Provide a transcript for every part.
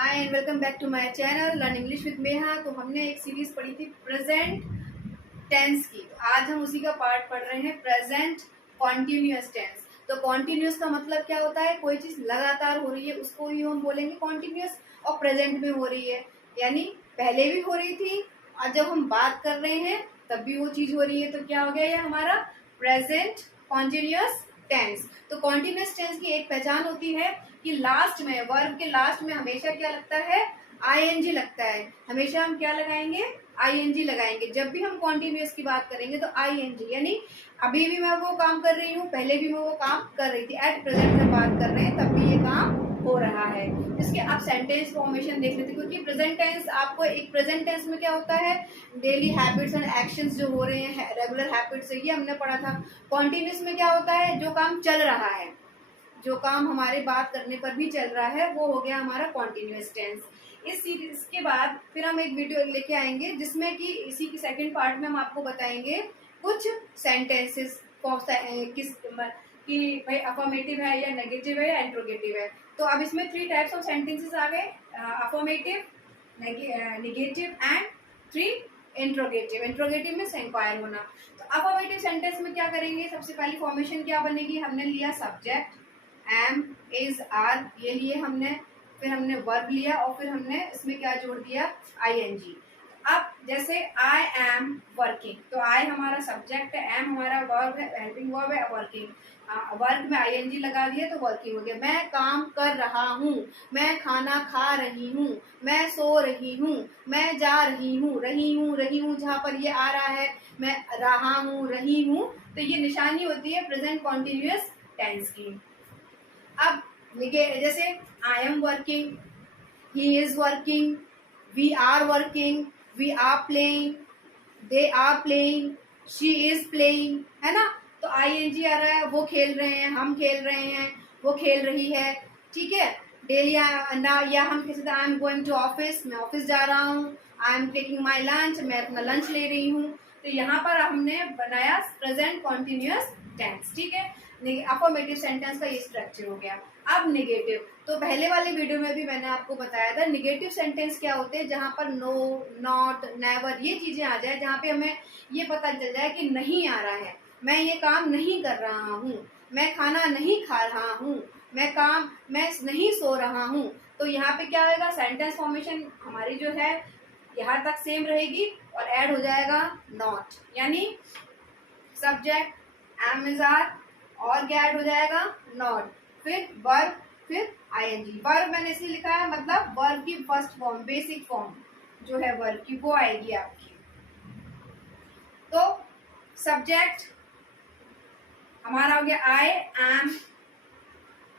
Hi and welcome back to my channel learn English with Meha. तो हमने एक series पढ़ी थी प्रेजेंट टेंस की, तो आज हम उसी का पार्ट पढ़ रहे हैं प्रेजेंट कॉन्टिन्यूअस टेंस। तो कॉन्टिन्यूअस का मतलब क्या होता है? कोई चीज लगातार हो रही है उसको ही हम बोलेंगे कॉन्टिन्यूअस, और प्रेजेंट में हो रही है यानी पहले भी हो रही थी और जब हम बात कर रहे हैं तब भी वो चीज हो रही है, तो क्या हो गया ये हमारा प्रेजेंट कॉन्टिन्यूअस टेंस। तो कॉन्टिन्यूअस टेंस की एक पहचान होती है कि लास्ट में, वर्ब के लास्ट में हमेशा क्या लगता है? आईएनजी लगता है। हमेशा हम क्या लगाएंगे? आईएनजी लगाएंगे। जब भी हम कॉन्टिन्यूअस की बात करेंगे तो आईएनजी, यानी अभी भी मैं वो काम कर रही हूँ, पहले भी मैं वो काम कर रही थी, एट प्रेजेंट जब बात कर रहे हैं तब भी ये काम हो रहा है। इसके आप सेंटेंस फॉर्मेशन देख लेते, क्योंकि प्रेजेंट टेंस आपको एक प्रेजेंट टेंस में क्या होता है, डेली हैबिट्स एंड एक्शंस जो हो रहे हैं, रेगुलर हैबिट्स, ये हमने पढ़ा था। कॉन्टिन्यूअस में क्या होता है? जो काम चल रहा है, जो काम हमारे बात करने पर भी चल रहा है, वो हो गया हमारा कॉन्टिन्यूअस टेंस। इस सीरीज के बाद फिर हम एक वीडियो लेके आएंगे जिसमें कि इसी की सेकंड पार्ट में हम आपको बताएंगे कुछ सेंटेंसेस किस कि भाई अफर्मेटिव है या नेगेटिव है या इंट्रोगेटिव है। तो अब इसमें 3 टाइप्स ऑफ सेंटेंसेस आ गए, affirmative, negative and 3 interrogative. Interrogative में इंक्वायर होना। तो अफर्मेटिव सेंटेंस में क्या करेंगे? सबसे पहली फॉर्मेशन क्या बनेगी? हमने लिया सब्जेक्ट एम, इज, आर, ये लिए हमने, फिर हमने वर्ब लिया और फिर हमने इसमें क्या जोड़ दिया? आईएनजी। अब जैसे आई एम वर्किंग, तो आई हमारा सब्जेक्ट है, एम हमारा वर्ब है, हेल्पिंग वर्ब है, वर्किंग। वर्क में आईएनजी लगा दिया तो वर्किंग हो गया। मैं काम कर रहा हूँ, मैं खाना खा रही हूँ, मैं सो रही हूँ, मैं जा रही हूँ, रही हूँ जहाँ पर ये आ रहा है, मैं रहा हूँ, रही हूँ, तो ये निशानी होती है प्रेजेंट कॉन्टिन्यूअस टेंस की। अब जैसे I am working, he is working, we are working, we are playing, they are playing, she is playing, है ना। तो आईएनजी आ रहा है, वो खेल रहे हैं, हम खेल रहे हैं, वो खेल रही है, ठीक है। डेली या हम किसी तरह I am going to office, मैं ऑफिस जा रहा हूँ, I am taking my lunch, मैं अपना लंच ले रही हूँ। तो यहाँ पर हमने बनाया प्रेजेंट कॉन्टिन्यूअस टेंस, ठीक है। अफर्मेटिव सेंटेंस का ये स्ट्रक्चर हो गया। अब नेगेटिव, तो पहले वाले वीडियो में भी मैंने आपको बताया था नेगेटिव सेंटेंस क्या होते हैं, जहां पर नो, नॉट, नेवर ये चीजें आ जाए, जहां पे हमें ये पता चल जाए कि नहीं आ रहा है, मैं ये काम नहीं कर रहा हूँ, मैं खाना नहीं खा रहा हूँ, मैं नहीं सो रहा हूँ। तो यहाँ पे क्या होगा? सेंटेंस फॉर्मेशन हमारी जो है यहाँ तक सेम रहेगी और ऐड हो जाएगा नॉट, यानी सब्जेक्ट एम इज आर और क्या ऐड हो जाएगा? नॉट, फिर वर्ब, फिर आईएनजी। वर्ब मैंने इसलिए लिखा है, मतलब वर्ब की फर्स्ट फॉर्म, बेसिक फॉर्म जो है वर्ब की, वो आएगी आपकी। तो सब्जेक्ट हमारा हो गया आई एम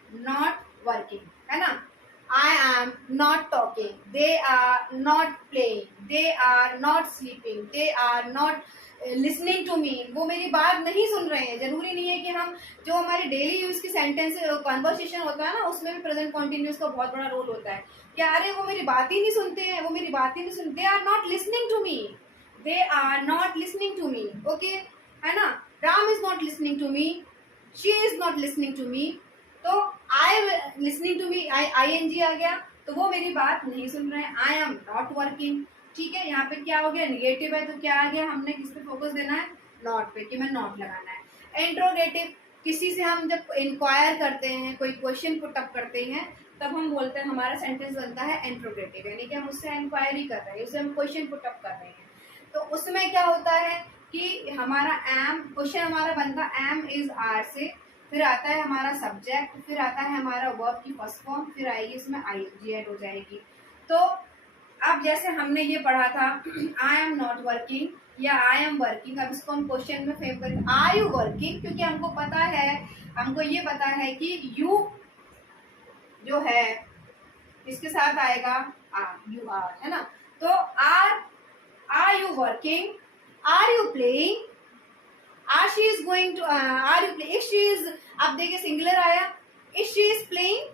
नॉट वर्किंग, है ना। I am not talking, they are not playing, they are not sleeping, they are not listening to me, वो मेरी बात नहीं सुन रहे हैं। जरूरी नहीं है कि हम जो हमारे डेली यूज की सेंटेंस कन्वर्सेशन होता है ना, उसमें भी प्रेजेंट कॉन्टिन्यूअस का बहुत बड़ा रोल होता है। क्या अरे वो मेरी बात ही नहीं सुनते हैं, वो मेरी बात ही नहीं सुनते, they are not listening to me, they are not listening to me, okay, है ना। Ram is not listening to me, she is not listening to me, तो I am listening to me, ING आ गया, तो वो मेरी बात नहीं सुन रहे हैं। आई एम नॉट वर्किंग, ठीक है। यहाँ पे क्या हो गया? निगेटिव है, तो क्या आ गया? हमने किस पे फोकस देना है? नॉट पे, कि मैं नॉट लगाना है। इंट्रोगेटिव, किसी से हम जब इंक्वायर करते हैं, कोई क्वेश्चन पुट अप करते हैं, तब हम बोलते हैं, हमारा सेंटेंस बनता है इंट्रोगेटिव, यानी कि हम उससे इंक्वायरी कर रहे हैं, उससे हम क्वेश्चन पुट अप कर रहे हैं। तो उसमें क्या होता है कि हमारा एम, क्वेश्चन हमारा बनता है एम इज आर से, फिर आता है हमारा सब्जेक्ट, फिर आता है हमारा वर्ब की फर्स्ट फॉर्म, फिर आएगी इसमें आईएनजी ऐड हो जाएगी। तो अब जैसे हमने ये पढ़ा था आई एम नॉट वर्किंग या आई एम वर्किंग, अब इसको हम क्वेश्चन में फ्रेम करें, आर यू वर्किंग, क्योंकि हमको पता है, हमको ये पता है कि यू जो है इसके साथ आएगा आर, यू आर, है ना। तो are you working, are you playing, are she is going to, are you playing, if she is, अब देखिए सिंगुलर आया, if she is playing,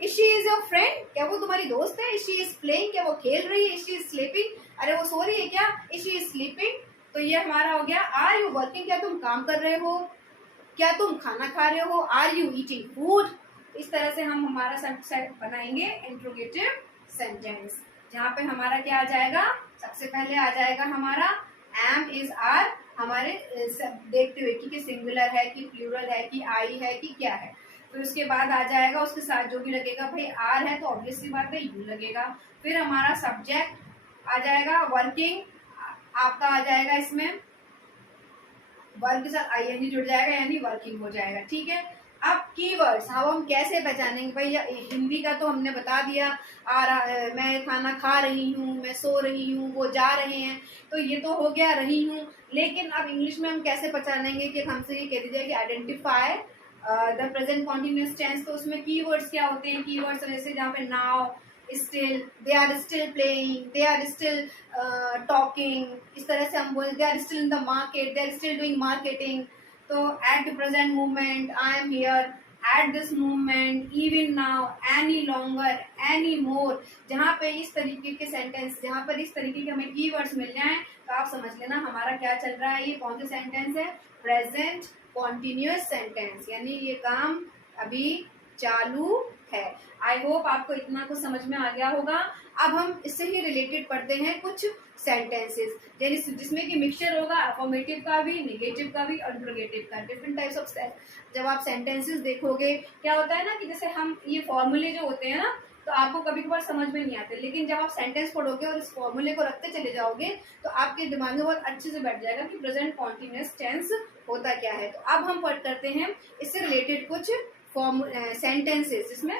is she is your friend, क्या वो तुम्हारी दोस्त है? इज शी इज प्लेइंग, क्या वो खेल रही है? इज शी इज स्लीपिंग, अरे वो सो रही है क्या? Is she is sleeping. तो ये हमारा हो गया आर यू वर्किंग, क्या तुम काम कर रहे हो, क्या तुम खाना खा रहे हो? आर यू ईटिंग फूड, इस तरह से हम हमारा बनाएंगे इंट्रोगेटिव सेंटेंस, जहाँ पे हमारा क्या आ जाएगा, सबसे पहले आ जाएगा हमारा एम इज आर, हमारे देखते हुए कि सिंगुलर है कि प्लूरल है कि आई है कि क्या है। फिर उसके बाद आ जाएगा उसके साथ जो भी लगेगा, भाई आर है तो ऑब्वियसली बात है यू लगेगा। फिर हमारा सब्जेक्ट आ जाएगा, वर्किंग आपका आ जाएगा, इसमें वर्क के साथ आईएनजी जुड़ जाएगा यानी वर्किंग हो जाएगा। ठीक है, अब कीवर्ड्स अब हम कैसे पहचानेंगे, भाई हिंदी का तो हमने बता दिया, मैं खाना खा रही हूँ, मैं सो रही हूँ, वो जा रहे हैं, तो ये तो हो गया रही हूँ। लेकिन अब इंग्लिश में हम कैसे पहचानेंगे कि हमसे ये कह दीजिए कि identify the present continuous tense, तो उसमें कीवर्ड्स क्या होते हैं, कीवर्ड्स जैसे जहाँ पे now, still, they are still playing, they are still talking, इस तरह से हम बोल, they are still in the market, they are still doing marketing. तो at the present moment, I am here, at this moment, even now, any longer, any more, जहाँ पे इस तरीके के सेंटेंस, जहाँ पर इस तरीके के हमें कीवर्ड्स मिल जाएं तो आप समझ लेना हमारा क्या चल रहा है, ये कौन सा सेंटेंस है, प्रेजेंट कॉन्टिन्यूअस सेंटेंस, यानी ये काम अभी चालू है। आई होप आपको इतना कुछ समझ में आ गया होगा। अब हम इससे ही रिलेटेड पढ़ते हैं कुछ सेंटेंसेस जिसमें कि मिक्सचर होगा अफर्मेटिव का भी, नेगेटिव का भी और इंट्रोगेटिव का, डिफरेंट टाइप्स ऑफ। जब आप सेंटेंसेस देखोगे क्या होता है ना कि जैसे हम ये फॉर्मूले जो होते हैं ना, तो आपको कभी कभार समझ में नहीं आते, लेकिन जब आप सेंटेंस पढ़ोगे और इस फॉर्मूले को रखते चले जाओगे तो आपके दिमाग में बहुत अच्छे से बैठ जाएगा कि प्रेजेंट कॉन्टिन्यूअस टेंस होता क्या है। तो अब हम पढ़ करते हैं इससे रिलेटेड कुछ सेंटेंसेस जिसमें